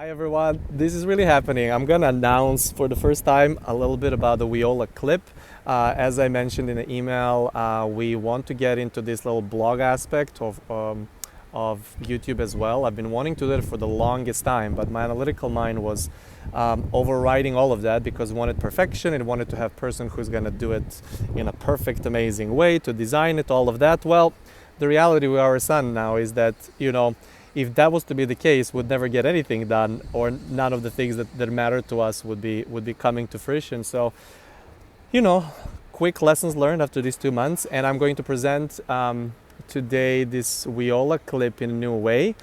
Hi everyone, this is really happening. I'm gonna announce for the first time a little bit about the WEOLA clip. As I mentioned in the email, we want to get into this little blog aspect of YouTube as well. I've been wanting to do it for the longest time, but my analytical mind was overriding all of that because it wanted perfection. It wanted to have a person who's gonna do it in a perfect, amazing way, to design it, all of that. Well, the reality with our son now is that, if that was to be the case, we'd never get anything done, or none of the things that matter to us would be coming to fruition. So, quick lessons learned after these 2 months, and I'm going to present today this WEOLA clip in a new way,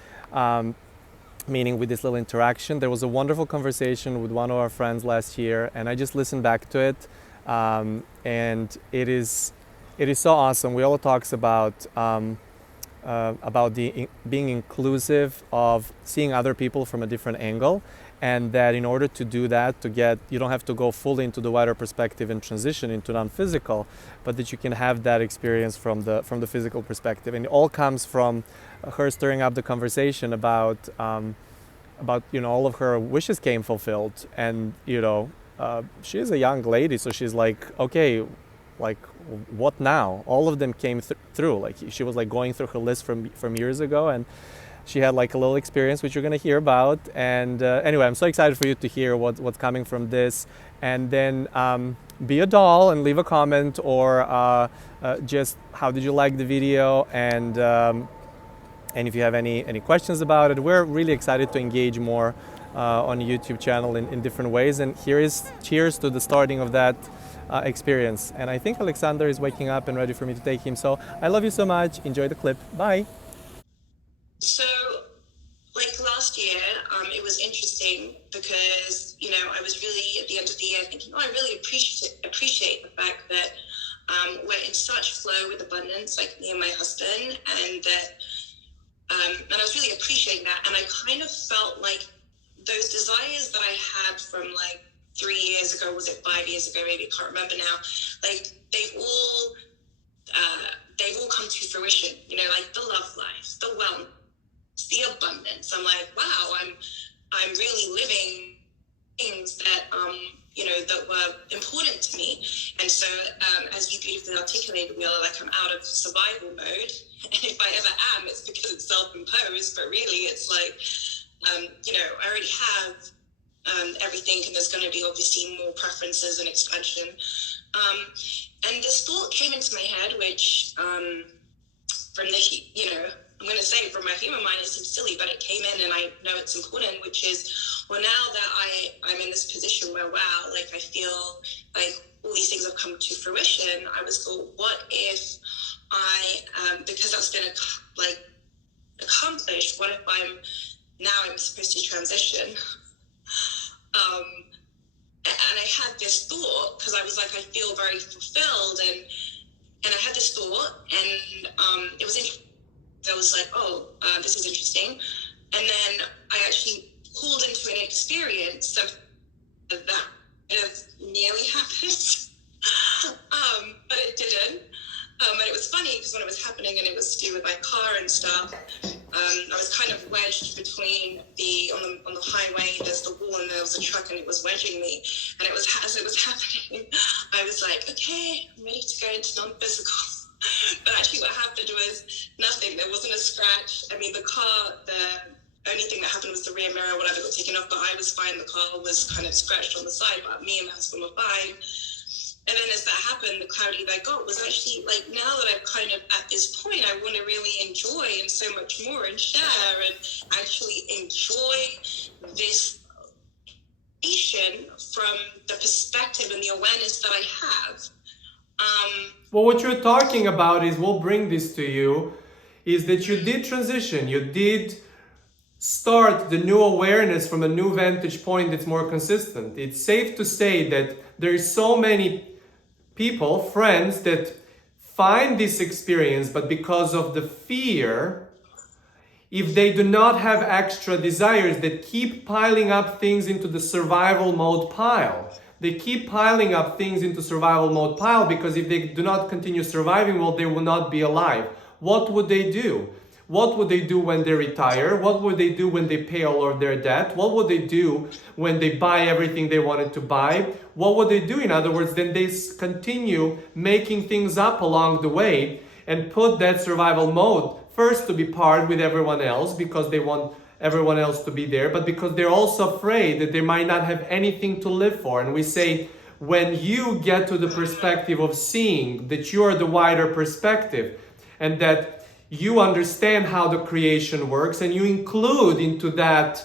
meaning with this little interaction. There was a wonderful conversation with one of our friends last year, and I just listened back to it, and it is so awesome. WEOLA talks about being inclusive, of seeing other people from a different angle, and that in order to do that, you don't have to go fully into the wider perspective and transition into non-physical, but that you can have that experience from the physical perspective. And it all comes from her stirring up the conversation about all of her wishes came fulfilled, and she is a young lady, so she's like, okay, like, what now? All of them came through. Like, she was like going through her list from years ago, and she had like a little experience which you're gonna hear about. And anyway, I'm so excited for you to hear what's coming from this. And then be a doll and leave a comment, or just how did you like the video, and if you have any questions about it. We're really excited to engage more on the YouTube channel in different ways. And cheers to the starting of that experience. And I think Alexander is waking up and ready for me to take him. So I love you so much. Enjoy the clip. Bye. So, like last year, it was interesting because, I was really at the end of the year thinking, I really appreciate the fact that we're in such flow with abundance, like me and my husband, and that, and I was really appreciating that. And I kind of felt like those desires that I had from like 3 years ago, was it 5 years ago, maybe, I can't remember now, like they've all come to fruition, like the love life, the wellness, the abundance. I'm like, wow, I'm really living things that, that were important to me. And so, as you beautifully articulated, Wheeler, like, I'm out of survival mode. And if I ever am, it's because it's self-imposed, but really it's like, I already have everything, and there's going to be obviously more preferences and expansion. And this thought came into my head, which from the, I'm going to say from my human mind, it seems silly, but it came in and I know it's important, which is, well, now that I'm in this position where, wow, like I feel like all these things have come to fruition, I was thought, what if because that's been accomplished, what if I'm supposed to transition? And I had this thought, because I was like, I feel very fulfilled, and I had this thought, and it was interesting. I was like, this is interesting. And then I actually pulled into an experience of that nearly happened, but it didn't. And it was funny because when it was happening and it was to do with my car and stuff, I was kind of wedged between on the highway, there's the wall and there was a truck and it was wedging me. And as it was happening, I was like, okay, I'm ready to go into non-physical. But actually what happened was nothing. There wasn't a scratch. I mean, the car, the only thing that happened was the rear mirror, whatever, got taken off, but I was fine. The car was kind of scratched on the side, but me and my husband were fine. And then as that happened, the clarity that I got was actually like, now that I'm kind of at this point, I want to really enjoy and so much more and share and actually enjoy this from the perspective and the awareness that I have. Well, what you're talking about is, we'll bring this to you, is that you did transition. You did start the new awareness from a new vantage point that's more consistent. It's safe to say that there's so many people, friends, that find this experience, but because of the fear, if they do not have extra desires, that keep piling up things into the survival mode pile. They keep piling up things into survival mode pile because if they do not continue surviving, well, they will not be alive. What would they do? What would they do when they retire? What would they do when they pay all of their debt? What would they do when they buy everything they wanted to buy? What would they do? In other words, then they continue making things up along the way and put that survival mode first to be part with everyone else because they want everyone else to be there, but because they're also afraid that they might not have anything to live for. And we say, when you get to the perspective of seeing that you are the wider perspective and that you understand how the creation works and you include into that,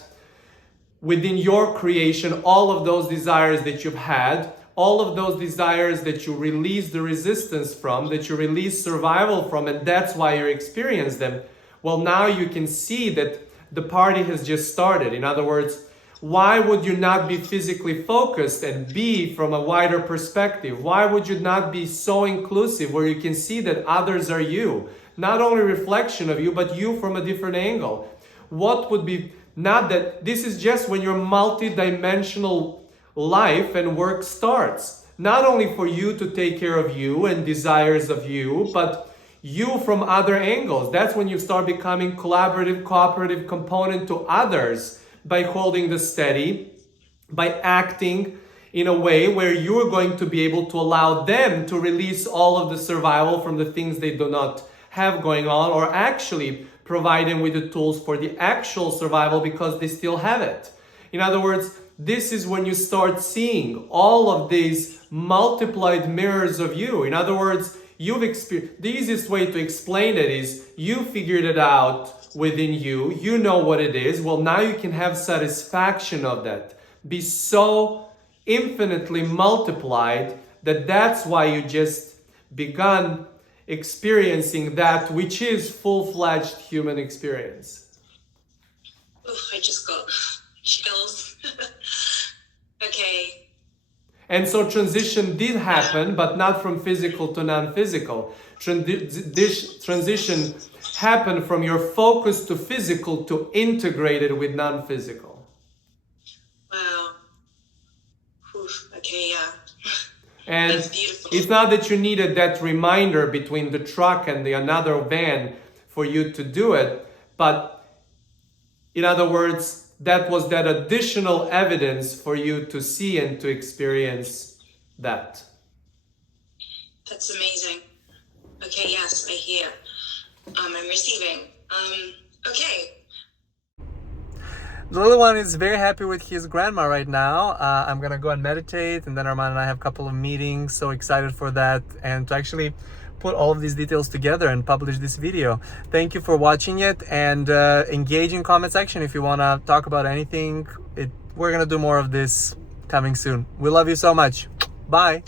within your creation, all of those desires that you've had, all of those desires that you release the resistance from, that you release survival from, and that's why you experience them. Well, now you can see that the party has just started. In other words, why would you not be physically focused and be from a wider perspective? Why would you not be so inclusive where you can see that others are you? Not only reflection of you, but you from a different angle. What would be, not that, this is just when your multi-dimensional life and work starts. Not only for you to take care of you and desires of you, but you from other angles. That's when you start becoming collaborative, cooperative component to others by holding the steady, by acting in a way where you're going to be able to allow them to release all of the survival from the things they do not have going on, or actually provide them with the tools for the actual survival because they still have it. In other words, this is when you start seeing all of these multiplied mirrors of you. In other words, you've experienced, the easiest way to explain it is you figured it out within you, you know what it is. Well, now you can have satisfaction of that. Be so infinitely multiplied that that's why you just begun experiencing that which is full-fledged human experience. Oof, I just got chills. Okay. And so transition did happen, but not from physical to non-physical. This transition happened from your focus to physical to integrated with non-physical. Wow. Oof, okay, yeah. And that's beautiful. It's not that you needed that reminder between the truck and the another van for you to do it, but in other words, that was that additional evidence for you to see and to experience that. That's amazing. Okay, yes, I hear. I'm receiving. Okay. The little one is very happy with his grandma right now. I'm gonna go and meditate, and then Armand and I have a couple of meetings. So excited for that, and to actually put all of these details together and publish this video. Thank you for watching it, and engage in comment section if you want to talk about anything. We're gonna do more of this coming soon. We love you so much. Bye.